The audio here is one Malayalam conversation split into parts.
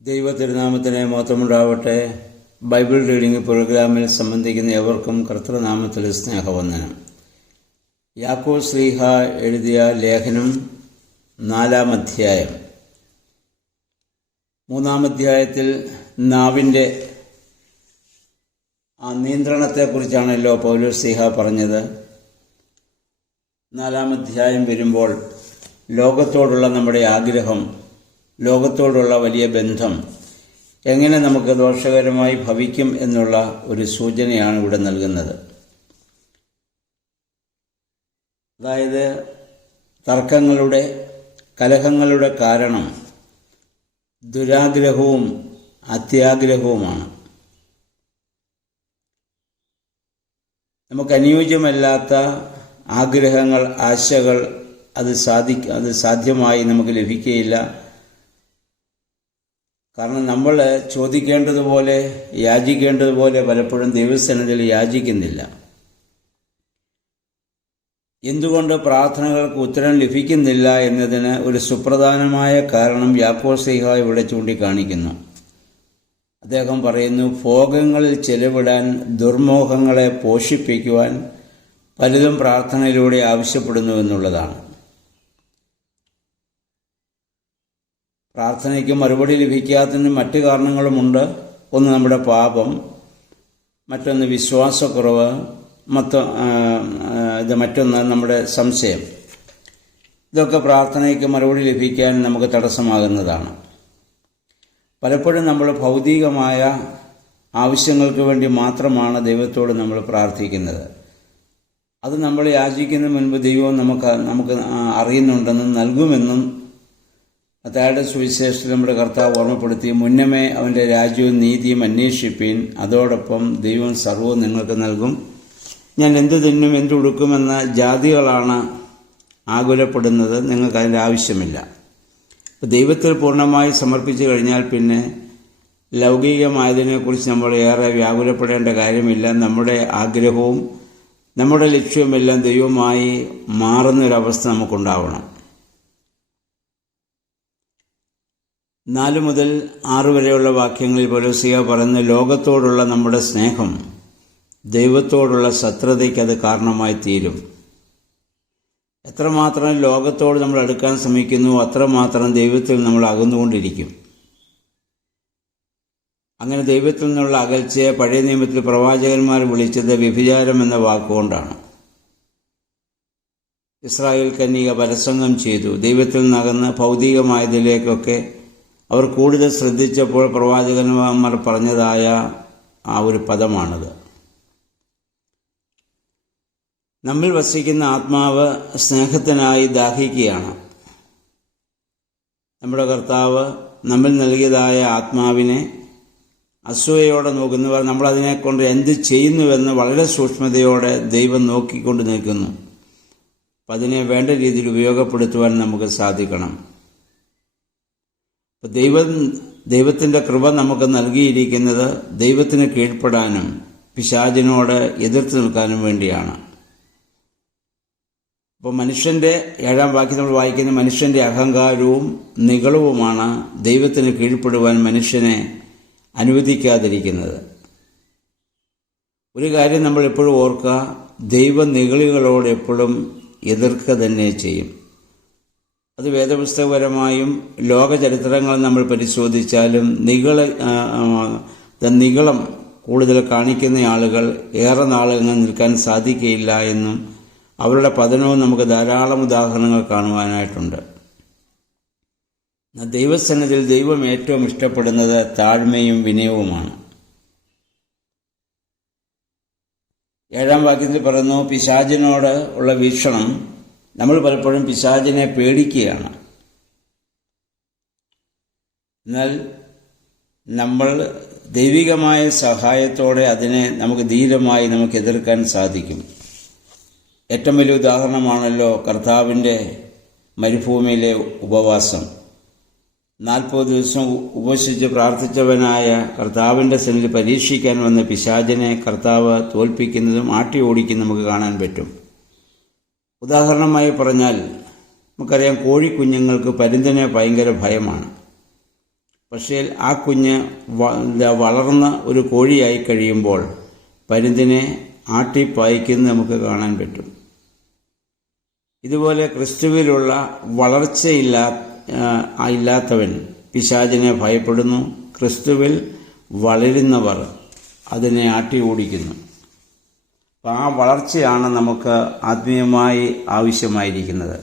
ദൈവ തിരുനാമത്തിന് മഹത്വമുണ്ടാവട്ടെ. ബൈബിൾ റീഡിംഗ് പ്രോഗ്രാമിൽ സംബന്ധിക്കുന്ന എവർക്കും കർത്തൃനാമത്തിൽ സ്നേഹവന്ദനം. യാക്കോബ് ശ്ലീഹ എഴുതിയ ലേഖനം 4-ാം അധ്യായം. 3-ാം അധ്യായത്തിൽ നാവിൻ്റെ നിയന്ത്രണത്തെക്കുറിച്ചാണല്ലോ പൗലോസ് ശ്ലീഹ പറഞ്ഞത്. 4-ാം അധ്യായം വരുമ്പോൾ ലോകത്തോടുള്ള നമ്മുടെ ആഗ്രഹം, ലോകത്തോടുള്ള വലിയ ബന്ധം എങ്ങനെ നമുക്ക് ദോഷകരമായി ഭവിക്കും എന്നുള്ള ഒരു സൂചനയാണ് ഇവിടെ നൽകുന്നത്. അതായത് തർക്കങ്ങളുടെ, കലഹങ്ങളുടെ കാരണം ദുരാഗ്രഹവും അത്യാഗ്രഹവുമാണ്. നമുക്ക് അനുയോജ്യമല്ലാത്ത ആഗ്രഹങ്ങൾ, ആശകൾ അത് സാധ്യമായി നമുക്ക് ലഭിക്കുകയില്ല. കാരണം നമ്മൾ ചോദിക്കേണ്ടതുപോലെ, യാചിക്കേണ്ടതുപോലെ പലപ്പോഴും ദൈവസന്നിധിയിൽ യാചിക്കുന്നില്ല. എന്തുകൊണ്ട് പ്രാർത്ഥനകൾക്ക് ഉത്തരം ലഭിക്കുന്നില്ല എന്നതിന് ഒരു സുപ്രധാനമായ കാരണം യാക്കോബ് ശ്ലീഹ ഇവിടെ ചൂണ്ടിക്കാണിക്കുന്നു. അദ്ദേഹം പറയുന്നു, ഭോഗങ്ങളിൽ ചെലവിടാൻ, ദുർമോഹങ്ങളെ പോഷിപ്പിക്കുവാൻ പലതും പ്രാർത്ഥനയിലൂടെ ആവശ്യപ്പെടുന്നു എന്നുള്ളതാണ്. പ്രാർത്ഥനയ്ക്ക് മറുപടി ലഭിക്കാത്തതിന് മറ്റു കാരണങ്ങളുമുണ്ട്. ഒന്ന് നമ്മുടെ പാപം, മറ്റൊന്ന് വിശ്വാസക്കുറവ്, മറ്റൊന്ന് നമ്മുടെ സംശയം. ഇതൊക്കെ പ്രാർത്ഥനയ്ക്ക് മറുപടി ലഭിക്കാൻ നമുക്ക് തടസ്സമാകുന്നതാണ്. പലപ്പോഴും നമ്മൾ ഭൗതികമായ ആവശ്യങ്ങൾക്ക് വേണ്ടി മാത്രമാണ് ദൈവത്തോട് നമ്മൾ പ്രാർത്ഥിക്കുന്നത്. അത് നമ്മൾ യാചിക്കുന്നതിന് മുൻപ് ദൈവം നമുക്ക് അറിയുന്നുണ്ടെന്നും നൽകുമെന്നും മത്തായിയുടെ സുവിശേഷത്തിൽ നമ്മുടെ കർത്താവ് ഓർമ്മപ്പെടുത്തി, മുന്നമേ അവൻ്റെ രാജ്യവും നീതിയും അന്വേഷിപ്പീൻ, അതോടൊപ്പം ദൈവം സർവ്വവും നിങ്ങൾക്ക് നൽകും. ഞാൻ എന്തു തിന്നും എന്തുടുക്കുമെന്ന ജാതികളാണ് ആകുലപ്പെടുന്നത്, നിങ്ങൾക്ക് അതിൻ്റെ ആവശ്യമില്ല. ദൈവത്തിൽ പൂർണ്ണമായി സമർപ്പിച്ചു കഴിഞ്ഞാൽ പിന്നെ ലൗകികമായതിനെക്കുറിച്ച് നമ്മൾ ഏറെ വ്യാകുലപ്പെടേണ്ട കാര്യമില്ല. നമ്മുടെ ആഗ്രഹവും നമ്മുടെ ലക്ഷ്യവുമെല്ലാം ദൈവമായി മാറുന്നൊരവസ്ഥ നമുക്കുണ്ടാവണം. 4 മുതൽ 6 വരെയുള്ള വാക്യങ്ങളിൽ പൗലോസ് ശ്ലീഹ പറയുന്ന ലോകത്തോടുള്ള നമ്മുടെ സ്നേഹം ദൈവത്തോടുള്ള ശത്രുതയ്ക്ക് അത് കാരണമായി തീരും. എത്രമാത്രം ലോകത്തോട് നമ്മൾ അടുക്കാൻ ശ്രമിക്കുന്നു അത്രമാത്രം ദൈവത്തിൽ നമ്മൾ അകന്നുകൊണ്ടിരിക്കും. അങ്ങനെ ദൈവത്തിൽ നിന്നുള്ള അകൽച്ചയെ പഴയ നിയമത്തിൽ പ്രവാചകന്മാർ വിളിച്ചത് വ്യഭിചാരം എന്ന വാക്കുകൊണ്ടാണ്. ഇസ്രായേൽ കന്യക പരസംഗം ചെയ്തു. ദൈവത്തിൽ നിന്നകന്ന് ഭൗതികമായതിലേക്കൊക്കെ അവർ കൂടുതൽ ശ്രദ്ധിച്ചപ്പോൾ പ്രവാചകന്മാർ പറഞ്ഞതായ ആ ഒരു പദമാണത്. നമ്മിൽ വസിക്കുന്ന ആത്മാവ് സ്നേഹത്തിനായി ദാഹിക്കുകയാണ്. നമ്മുടെ കർത്താവ് നമ്മിൽ നൽകിയതായ ആത്മാവിനെ അസൂയയോടെ നോക്കുന്നവർ നമ്മളതിനെക്കൊണ്ട് എന്ത് ചെയ്യുന്നുവെന്ന് വളരെ സൂക്ഷ്മതയോടെ ദൈവം നോക്കിക്കൊണ്ട് നിൽക്കുന്നു. അപ്പം അതിനെ വേണ്ട രീതിയിൽ ഉപയോഗപ്പെടുത്തുവാൻ നമുക്ക് സാധിക്കണം. ദൈവത്തിൻ്റെ കൃപ നമുക്ക് നൽകിയിരിക്കുന്നത് ദൈവത്തിന് കീഴ്പ്പെടാനും പിശാചിനോട് എതിർത്ത് നിൽക്കാനും വേണ്ടിയാണ്. അപ്പോൾ മനുഷ്യൻ്റെ 7-ാം വാക്യം നമ്മൾ വായിക്കുന്ന മനുഷ്യൻ്റെ അഹങ്കാരവും നിഗളവുമാണ് ദൈവത്തിന് കീഴ്പ്പെടുവാൻ മനുഷ്യനെ അനുവദിക്കാതിരിക്കുന്നത്. ഒരു കാര്യം നമ്മൾ എപ്പോഴും ഓർക്കുക, ദൈവ നിഗളികളോട് എപ്പോഴും എതിർക്കുക തന്നെ ചെയ്യും. അത് വേദപുസ്തകപരമായും ലോകചരിത്രങ്ങൾ നമ്മൾ പരിശോധിച്ചാലും നിഗളം കൂടുതൽ കാണിക്കുന്ന ആളുകൾ ഏറെ നാളെങ്ങ് നിൽക്കാൻ സാധിക്കുകയില്ല എന്നും അവരുടെ പതനവും നമുക്ക് ധാരാളം ഉദാഹരണങ്ങൾ കാണുവാനായിട്ടുണ്ട്. ദൈവസന്നിധിയിൽ ദൈവം ഏറ്റവും ഇഷ്ടപ്പെടുന്നത് താഴ്മയും വിനയവുമാണ്. 7-ാം വാക്യത്തിൽ പറയുന്നു, പിശാചിനോട് ഉള്ള വീക്ഷണം. നമ്മൾ പലപ്പോഴും പിശാചിനെ പേടിക്കുകയാണ്. എന്നാൽ നമ്മൾ ദൈവികമായ സഹായത്തോടെ അതിനെ നമുക്ക് ധീരമായി നമുക്ക് എതിർക്കാൻ സാധിക്കും. ഏറ്റവും വലിയ ഉദാഹരണമാണല്ലോ കർത്താവിൻ്റെ മരുഭൂമിയിലെ ഉപവാസം. 40 ദിവസം ഉപവസിച്ച് പ്രാർത്ഥിച്ചവനായ കർത്താവിൻ്റെ സന്നിധി പരീക്ഷിക്കാൻ വന്ന പിശാചിനെ കർത്താവ് തോൽപ്പിക്കുന്നതും ആട്ടി ഓടിക്കുന്നതും നമുക്ക് കാണാൻ പറ്റും. ഉദാഹരണമായി പറഞ്ഞാൽ നമുക്കറിയാം, കോഴിക്കുഞ്ഞുങ്ങൾക്ക് പരുന്തിനെ ഭയങ്കര ഭയമാണ്. പക്ഷേ ആ കുഞ്ഞ് വളർന്ന ഒരു കോഴിയായി കഴിയുമ്പോൾ പരുന്തിനെ ആട്ടിപ്പായിക്കുന്നത് നമുക്ക് കാണാൻ പറ്റും. ഇതുപോലെ ക്രിസ്തുവിലുള്ള വളർച്ചയില്ലാത്തവൻ പിശാചിനെ ഭയപ്പെടുന്നു. ക്രിസ്തുവിൽ വളരുന്നവർ അതിനെ ആട്ടി ഓടിക്കുന്നു. അപ്പം ആ വളർച്ചയാണ് നമുക്ക് ആത്മീയമായി ആവശ്യമായിരിക്കുന്നത്.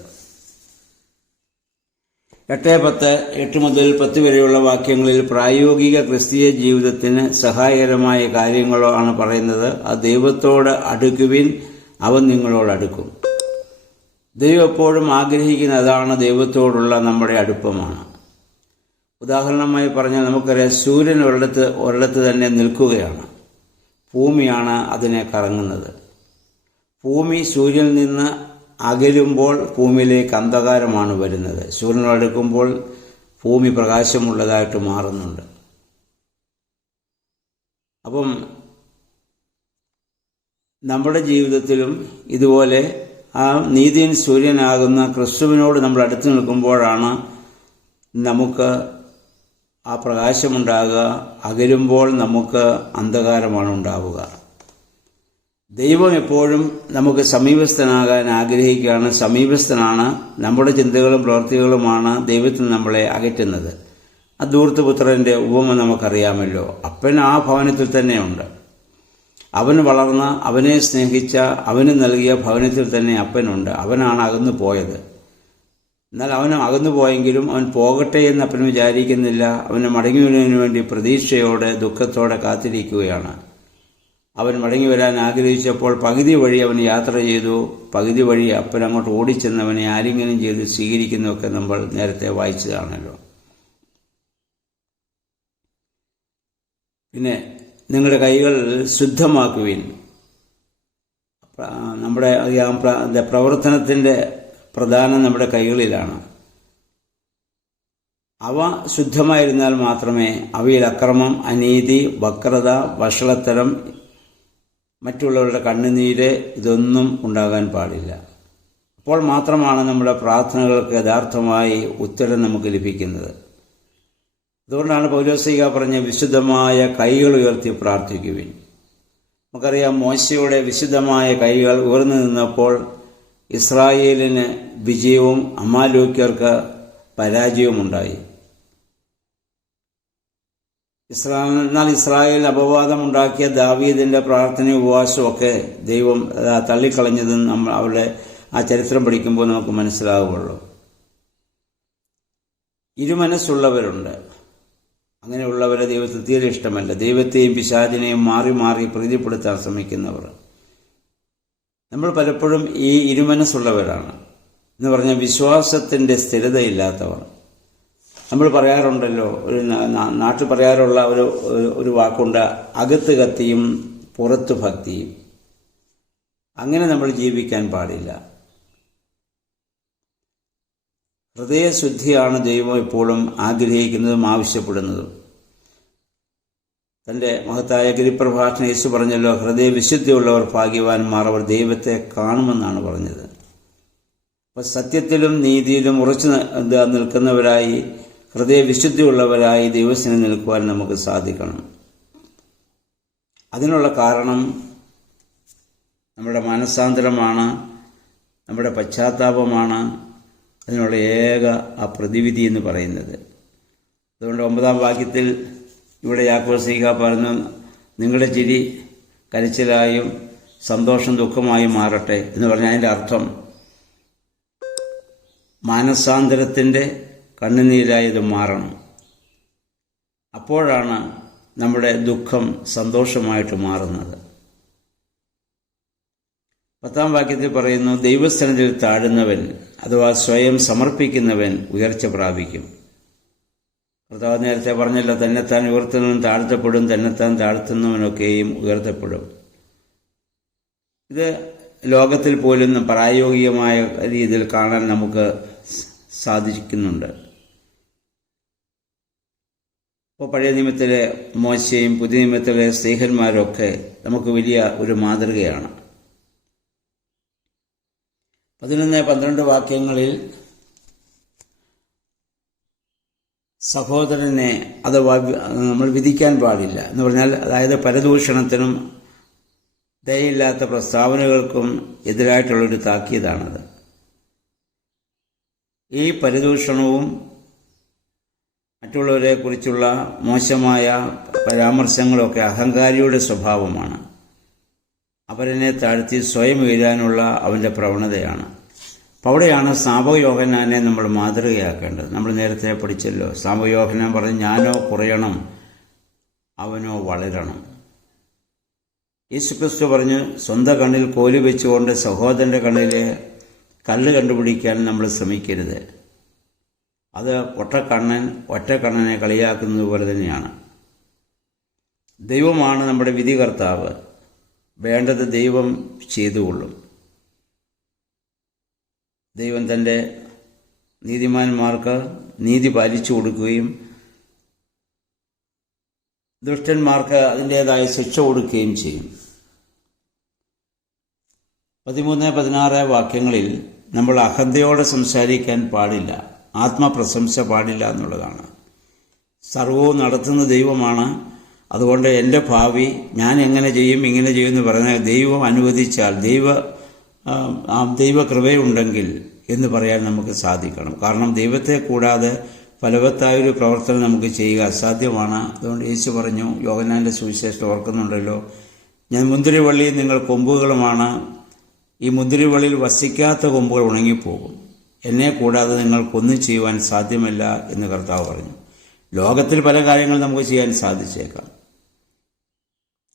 8 മുതൽ 10 വരെയുള്ള വാക്യങ്ങളിൽ പ്രായോഗിക ക്രിസ്തീയ ജീവിതത്തിന് സഹായകരമായ കാര്യങ്ങളോ ആണ് പറയുന്നത്. ആ ദൈവത്തോട് അടുക്കുവിൻ, അവൻ നിങ്ങളോട് അടുക്കും. ദൈവം എപ്പോഴും ആഗ്രഹിക്കുന്ന അതാണ്, ദൈവത്തോടുള്ള നമ്മുടെ അടുപ്പമാണ്. ഉദാഹരണമായി പറഞ്ഞാൽ നമുക്കറിയാം, സൂര്യൻ ഒരിടത്ത് തന്നെ നിൽക്കുകയാണ്. ഭൂമിയാണ് അതിനെ കറങ്ങുന്നത്. ഭൂമി സൂര്യനിൽ നിന്ന് അകലുമ്പോൾ ഭൂമിയിലേക്ക് അന്ധകാരമാണ് വരുന്നത്. സൂര്യനോടടുക്കുമ്പോൾ ഭൂമി പ്രകാശമുള്ളതായിട്ട് മാറുന്നുണ്ട്. അപ്പം നമ്മുടെ ജീവിതത്തിലും ഇതുപോലെ ആ നീതിയൻ സൂര്യനാകുന്ന ക്രിസ്തുവിനോട് നമ്മൾ അടുത്ത് നിൽക്കുമ്പോഴാണ് നമുക്ക് ആ പ്രകാശമുണ്ടാകുക. അകലുമ്പോൾ നമുക്ക് അന്ധകാരമാണ് ഉണ്ടാവുക. ദൈവം എപ്പോഴും നമുക്ക് സമീപസ്ഥനാകാൻ ആഗ്രഹിക്കുകയാണ്. സമീപസ്ഥനാണ്. നമ്മുടെ ചിന്തകളും പ്രവൃത്തികളുമാണ് ദൈവത്തിൽ നമ്മളെ അകറ്റുന്നത്. ആ ധൂർത്തപുത്രൻ്റെ ഉപമ നമുക്കറിയാമല്ലോ. അപ്പൻ ആ ഭവനത്തിൽ തന്നെയുണ്ട്. അവൻ വളർന്ന, അവനെ സ്നേഹിച്ച, അവന് നൽകിയ ഭവനത്തിൽ തന്നെ അപ്പനുണ്ട്. അവനാണ് അകന്നു പോയത്. എന്നാൽ അവൻ അകന്നു പോയെങ്കിലും അവൻ പോകട്ടെ എന്ന് അപ്പൻ വിചാരിക്കുന്നില്ല. അവന് മടങ്ങിവരുന്നതിന് വേണ്ടി പ്രതീക്ഷയോടെ ദുഃഖത്തോടെ കാത്തിരിക്കുകയാണ്. അവൻ മടങ്ങി വരാൻ ആഗ്രഹിച്ചപ്പോൾ പകുതി വഴി അവൻ യാത്ര ചെയ്തു. പകുതി വഴി അപ്പൻ അങ്ങോട്ട് ഓടിച്ചെന്നവനെ ആലിംഗനം ചെയ്ത് സ്വീകരിക്കുന്നതൊക്കെ നമ്മൾ നേരത്തെ വായിച്ചതാണല്ലോ. പിന്നെ നിങ്ങളുടെ കൈകൾ ശുദ്ധമാക്കുവിൻ. നമ്മുടെ പ്രവർത്തനത്തിൻ്റെ പ്രധാനം നമ്മുടെ കൈകളിലാണ്. അവ ശുദ്ധമായിരുന്നാൽ മാത്രമേ അവയിൽ അക്രമം, അനീതി, വക്രത, വഷളത്തരം, മറ്റുള്ളവരുടെ കണ്ണുനീര് ഇതൊന്നും ഉണ്ടാകാൻ പാടില്ല. അപ്പോൾ മാത്രമാണ് നമ്മുടെ പ്രാർത്ഥനകൾക്ക് യഥാർത്ഥമായി ഉത്തരം നമുക്ക് ലഭിക്കുന്നത്. അതുകൊണ്ടാണ് പൗലോസ്ലീഹ പറഞ്ഞ വിശുദ്ധമായ കൈകൾ ഉയർത്തി പ്രാർത്ഥിക്കുവിൻ. നമുക്കറിയാം, മോശയുടെ വിശുദ്ധമായ കൈകൾ ഉയർന്നു നിന്നപ്പോൾ ഇസ്രായേലിന് വിജയവും അമാലേക്യർക്ക് പരാജയവുമുണ്ടായി. എന്നാൽ ഇസ്രായേൽ അപവാദമുണ്ടാക്കിയ ദാവീദിന്റെ പ്രാർത്ഥനയും ഉപവാസവും ഒക്കെ ദൈവം തള്ളിക്കളഞ്ഞതും നമ്മൾ അവരുടെ ആ ചരിത്രം പഠിക്കുമ്പോൾ നമുക്ക് മനസ്സിലാവുകയുള്ളൂ. ഇരുമനസ്സുള്ളവരുണ്ട്. അങ്ങനെയുള്ളവരെ ദൈവത്തിന് തീരെ ഇഷ്ടമല്ല. ദൈവത്തെയും പിശാചിനെയും മാറി മാറി പ്രീതിപ്പെടുത്താൻ ശ്രമിക്കുന്നവർ. നമ്മൾ പലപ്പോഴും ഈ ഇരുമനസ്സുള്ളവരാണ്. എന്ന് പറഞ്ഞാൽ വിശ്വാസത്തിൻ്റെ സ്ഥിരതയില്ലാത്തവർ. നമ്മൾ പറയാറുണ്ടല്ലോ, ഒരു നാട്ടിൽ പറയാറുള്ള ഒരു വാക്കുണ്ട്, അകത്ത് കത്തിയും പുറത്ത് ഭക്തിയും. അങ്ങനെ നമ്മൾ ജീവിക്കാൻ പാടില്ല. ഹൃദയശുദ്ധിയാണ് ദൈവം എപ്പോഴും ആഗ്രഹിക്കുന്നതും ആവശ്യപ്പെടുന്നതും. തൻ്റെ മഹത്തായ ഗിരിപ്രഭാഷണം യേശു പറഞ്ഞല്ലോ, ഹൃദയവിശുദ്ധിയുള്ളവർ ഭാഗ്യവാന്മാർ, അവർ ദൈവത്തെ കാണുമെന്നാണ് പറഞ്ഞത്. അപ്പോൾ സത്യത്തിലും നീതിയിലും ഉറച്ചു നിൽക്കുന്നവരായി, ഹൃദയവിശുദ്ധിയുള്ളവരായി ദൈവത്തിന് നിൽക്കുവാൻ നമുക്ക് സാധിക്കണം. അതിനുള്ള കാരണം നമ്മുടെ മാനസാന്തരമാണ്, നമ്മുടെ പശ്ചാത്താപമാണ്. അതിനുള്ള ഏക ആ പ്രതിവിധി എന്ന് പറയുന്നത്. അതുകൊണ്ട് 9-ാം വാക്യത്തിൽ ഇവിടെ യാക്കോബ് ശ്ലീഹ പറഞ്ഞു, നിങ്ങളുടെ ചിരി കരച്ചിലായും സന്തോഷം ദുഃഖമായും മാറട്ടെ എന്ന് പറഞ്ഞാൽ അതിൻ്റെ അർത്ഥം മാനസാന്തരത്തിൻ്റെ കണ്ണുനീരായത് മാറണം. അപ്പോഴാണ് നമ്മുടെ ദുഃഖം സന്തോഷമായിട്ട് മാറുന്നത്. 10-ാം വാക്യത്തിൽ പറയുന്നു, ദൈവസന്നിധിയിൽ താഴുന്നവൻ അഥവാ സ്വയം സമർപ്പിക്കുന്നവൻ ഉയർച്ച പ്രാപിക്കും. കർത്താവ് നേരത്തെ പറഞ്ഞല്ലോ, തന്നെത്താൻ ഉയർത്തുന്നവൻ താഴ്ത്തപ്പെടും, തന്നെത്താൻ താഴ്ത്തുന്നവനൊക്കെയും ഉയർത്തപ്പെടും. ഇത് ലോകത്തിൽ പോലും പ്രായോഗികമായ രീതിയിൽ കാണാൻ നമുക്ക് സാധിക്കുന്നുണ്ട്. ഇപ്പോൾ പഴയ നിയമത്തിലെ മോശയും പുതിയ നിയമത്തിലെ സ്നേഹന്മാരൊക്കെ നമുക്ക് വലിയ ഒരു മാതൃകയാണ്. 11-12 വാക്യങ്ങളിൽ സഹോദരനെ അത് നമ്മൾ വിധിക്കാൻ പാടില്ല എന്ന് പറഞ്ഞാൽ, അതായത് പരദൂഷണത്തിനും ദയയില്ലാത്ത പ്രസ്താവനകൾക്കും എതിരായിട്ടുള്ളൊരു താക്കീതാണത്. ഈ പരിദൂഷണവും മറ്റുള്ളവരെ കുറിച്ചുള്ള മോശമായ പരാമർശങ്ങളൊക്കെ അഹങ്കാരിയുടെ സ്വഭാവമാണ്. അവരനെ താഴ്ത്തി സ്വയം ഉയരാനുള്ള അവൻ്റെ പ്രവണതയാണ്. അപ്പം അവിടെയാണ് സ്നാപക യോഹന്നാനെ നമ്മൾ മാതൃകയാക്കേണ്ടത്. നമ്മൾ നേരത്തെ പഠിച്ചല്ലോ, സ്നാപക യോഹന്നാൻ പറഞ്ഞു, ഞാനോ കുറയണം, അവനോ വളരണം. യേശുക്രിസ്തു പറഞ്ഞു, സ്വന്തം കണ്ണിൽ കോല് വെച്ചുകൊണ്ട് സഹോദരൻ്റെ കണ്ണിൽ കല്ല് കണ്ടുപിടിക്കാൻ നമ്മൾ ശ്രമിക്കരുത്. അത് ഒറ്റക്കണ്ണനെ കളിയാക്കുന്നത് പോലെ തന്നെയാണ്. ദൈവമാണ് നമ്മുടെ വിധികർത്താവ്. വേണ്ടത് ദൈവം ചെയ്തുകൊള്ളും. ദൈവം തൻ്റെ നീതിമാന്മാർക്ക് നീതി പാലിച്ചു കൊടുക്കുകയും ദുഷ്ടന്മാർക്ക് അതിൻ്റേതായ ശിക്ഷ കൊടുക്കുകയും ചെയ്യും. 13-16 വാക്യങ്ങളിൽ നമ്മൾ അഹന്തയോടെ സംസാരിക്കാൻ പാടില്ല, ആത്മപ്രശംസ പാടില്ല എന്നുള്ളതാണ്. സർവവും നടത്തുന്ന ദൈവമാണ്. അതുകൊണ്ട് എൻ്റെ ഭാവി ഞാൻ എങ്ങനെ ചെയ്യും ഇങ്ങനെ ചെയ്യുമെന്ന് പറഞ്ഞാൽ ദൈവം അനുവദിച്ചാൽ, ദൈവകൃപയുണ്ടെങ്കിൽ എന്ന് പറയാൻ നമുക്ക് സാധിക്കണം. കാരണം ദൈവത്തെ കൂടാതെ ഫലവത്തായൊരു പ്രവർത്തനം നമുക്ക് ചെയ്യുക അസാധ്യമാണ്. അതുകൊണ്ട് യേശു പറഞ്ഞു, യോഹന്നാൻ്റെ സുവിശേഷം ഓർക്കുന്നുണ്ടല്ലോ, ഞാൻ മുന്തിരിവള്ളി, നിങ്ങൾ കൊമ്പുകളുമാണ്. ഈ മുന്തിരിവള്ളിയിൽ വസിക്കാത്ത കൊമ്പുകൾ ഉണങ്ങിപ്പോകും. എന്നെ കൂടാതെ നിങ്ങൾക്കൊന്നും ചെയ്യുവാൻ സാധ്യമല്ല എന്ന് കർത്താവ് പറഞ്ഞു. ലോകത്തിൽ പല കാര്യങ്ങൾ നമുക്ക് ചെയ്യാൻ സാധിച്ചേക്കാം,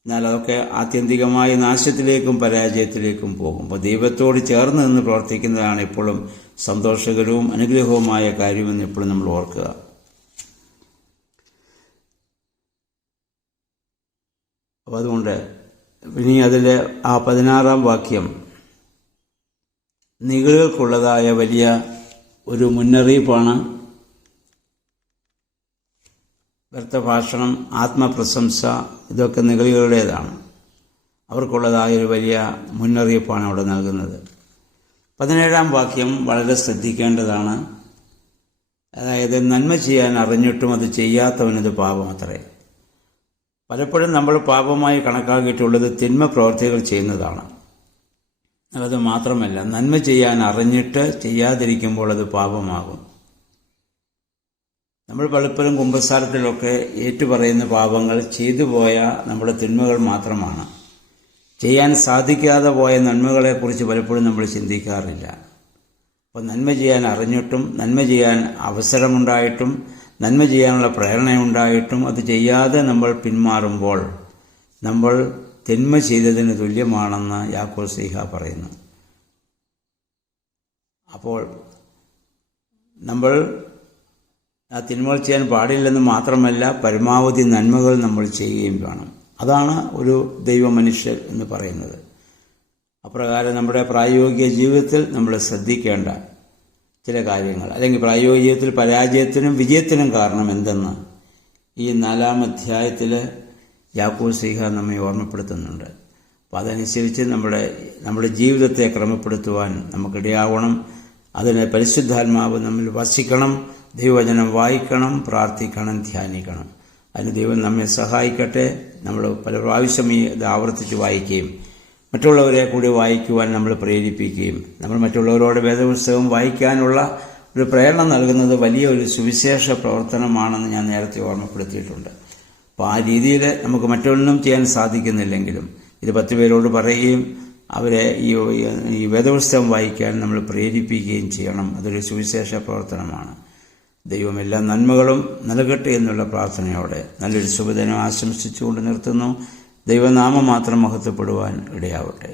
എന്നാൽ അതൊക്കെ ആത്യന്തികമായ നാശത്തിലേക്കും പരാജയത്തിലേക്കും പോകും. അപ്പോൾ ദൈവത്തോട് ചേർന്ന് നിന്ന് പ്രവർത്തിക്കുന്നതാണ് എപ്പോഴും സന്തോഷകരവും അനുഗ്രഹവുമായ കാര്യമെന്ന് എപ്പോഴും നമ്മൾ ഓർക്കുക. അപ്പോൾ അതുകൊണ്ട് ഇനി അതിൽ ആ 16 വാക്യം നിഗളുകൾക്കുള്ളതായ വലിയ ഒരു മുന്നറിയിപ്പാണ്. വ്യർത്ഥഭാഷണം, ആത്മപ്രശംസ, ഇതൊക്കെ നിഗളികളുടേതാണ്. അവർക്കുള്ളതായൊരു വലിയ മുന്നറിയിപ്പാണ് അവിടെ നൽകുന്നത്. 17 വാക്യം വളരെ ശ്രദ്ധിക്കേണ്ടതാണ്. അതായത് നന്മ ചെയ്യാൻ അറിഞ്ഞിട്ടും അത് ചെയ്യാത്തവനത് പാപമത്രേ. പലപ്പോഴും നമ്മൾ പാപമായി കണക്കാക്കിയിട്ടുള്ളത് തിന്മ പ്രവർത്തികൾ ചെയ്യുന്നതാണ്. അത് മാത്രമല്ല, നന്മ ചെയ്യാൻ അറിഞ്ഞിട്ട് ചെയ്യാതിരിക്കുമ്പോൾ അത് പാപമാകും. നമ്മൾ പലപ്പോഴും കുമ്പസാരത്തിലൊക്കെ ഏറ്റുപറയുന്ന പാപങ്ങൾ ചെയ്തു പോയ നമ്മുടെ തിന്മകൾ മാത്രമാണ്. ചെയ്യാൻ സാധിക്കാതെ പോയ നന്മകളെക്കുറിച്ച് പലപ്പോഴും നമ്മൾ ചിന്തിക്കാറില്ല. അപ്പോൾ നന്മ ചെയ്യാൻ അറിഞ്ഞിട്ടും, നന്മ ചെയ്യാൻ അവസരമുണ്ടായിട്ടും, നന്മ ചെയ്യാനുള്ള പ്രേരണയുണ്ടായിട്ടും അത് ചെയ്യാതെ നമ്മൾ പിന്മാറുമ്പോൾ നമ്മൾ തിന്മ ചെയ്തതിന് തുല്യമാണെന്ന് യാക്കോബ് ശ്ലീഹ പറയുന്നു. അപ്പോൾ നമ്മൾ ആ തിന്മകൾ ചെയ്യാൻ പാടില്ലെന്ന് മാത്രമല്ല, പരമാവധി നന്മകൾ നമ്മൾ ചെയ്യുകയും വേണം. അതാണ് ഒരു ദൈവമനുഷ്യൻ എന്ന് പറയുന്നത്. അപ്രകാരം നമ്മുടെ പ്രായോഗിക ജീവിതത്തിൽ നമ്മൾ ശ്രദ്ധിക്കേണ്ട ചില കാര്യങ്ങൾ, അല്ലെങ്കിൽ പ്രായോഗിക ജീവിതത്തിൽ പരാജയത്തിനും വിജയത്തിനും കാരണം എന്തെന്ന് ഈ 4-ാം അധ്യായത്തിൽ യാക്കോബ് ശ്ലീഹ നമ്മെ ഓർമ്മപ്പെടുത്തുന്നുണ്ട്. അപ്പോൾ അതനുസരിച്ച് നമ്മുടെ ജീവിതത്തെ ക്രമപ്പെടുത്തുവാൻ നമുക്കിടയാവണം. അതിന് പരിശുദ്ധാത്മാവ് നമ്മിൽ വസിക്കണം. ദൈവവചനം വായിക്കണം, പ്രാർത്ഥിക്കണം, ധ്യാനിക്കണം. അതിന് ദൈവം നമ്മെ സഹായിക്കട്ടെ. നമ്മൾ പല പ്രാവശ്യം ഇത് ആവർത്തിച്ച് വായിക്കുകയും മറ്റുള്ളവരെ കൂടി വായിക്കുവാൻ നമ്മൾ പ്രേരിപ്പിക്കുകയും നമ്മൾ മറ്റുള്ളവരോട് വേദപുസ്തകം വായിക്കാനുള്ള ഒരു പ്രേരണ നൽകുന്നത് വലിയ ഒരു സുവിശേഷ പ്രവർത്തനമാണെന്ന് ഞാൻ നേരത്തെ ഓർമ്മപ്പെടുത്തിയിട്ടുണ്ട്. അപ്പോൾ ആ രീതിയിൽ നമുക്ക് മറ്റൊന്നും ചെയ്യാൻ സാധിക്കുന്നില്ലെങ്കിലും ഇത് 10 പേരോട് പറയുകയും അവരെ ഈ വേദപുസ്തകം വായിക്കാൻ നമ്മൾ പ്രേരിപ്പിക്കുകയും ചെയ്യണം. അതൊരു സുവിശേഷ പ്രവർത്തനമാണ്. ദൈവം എല്ലാ നന്മകളും നൽകട്ടെ എന്നുള്ള പ്രാർത്ഥനയോടെ നല്ലൊരു ശുഭദിനം ആശംസിച്ചുകൊണ്ട് നിർത്തുന്നു. ദൈവനാമം മാത്രം മഹത്വപ്പെടുവാൻ ഇടയാവട്ടെ.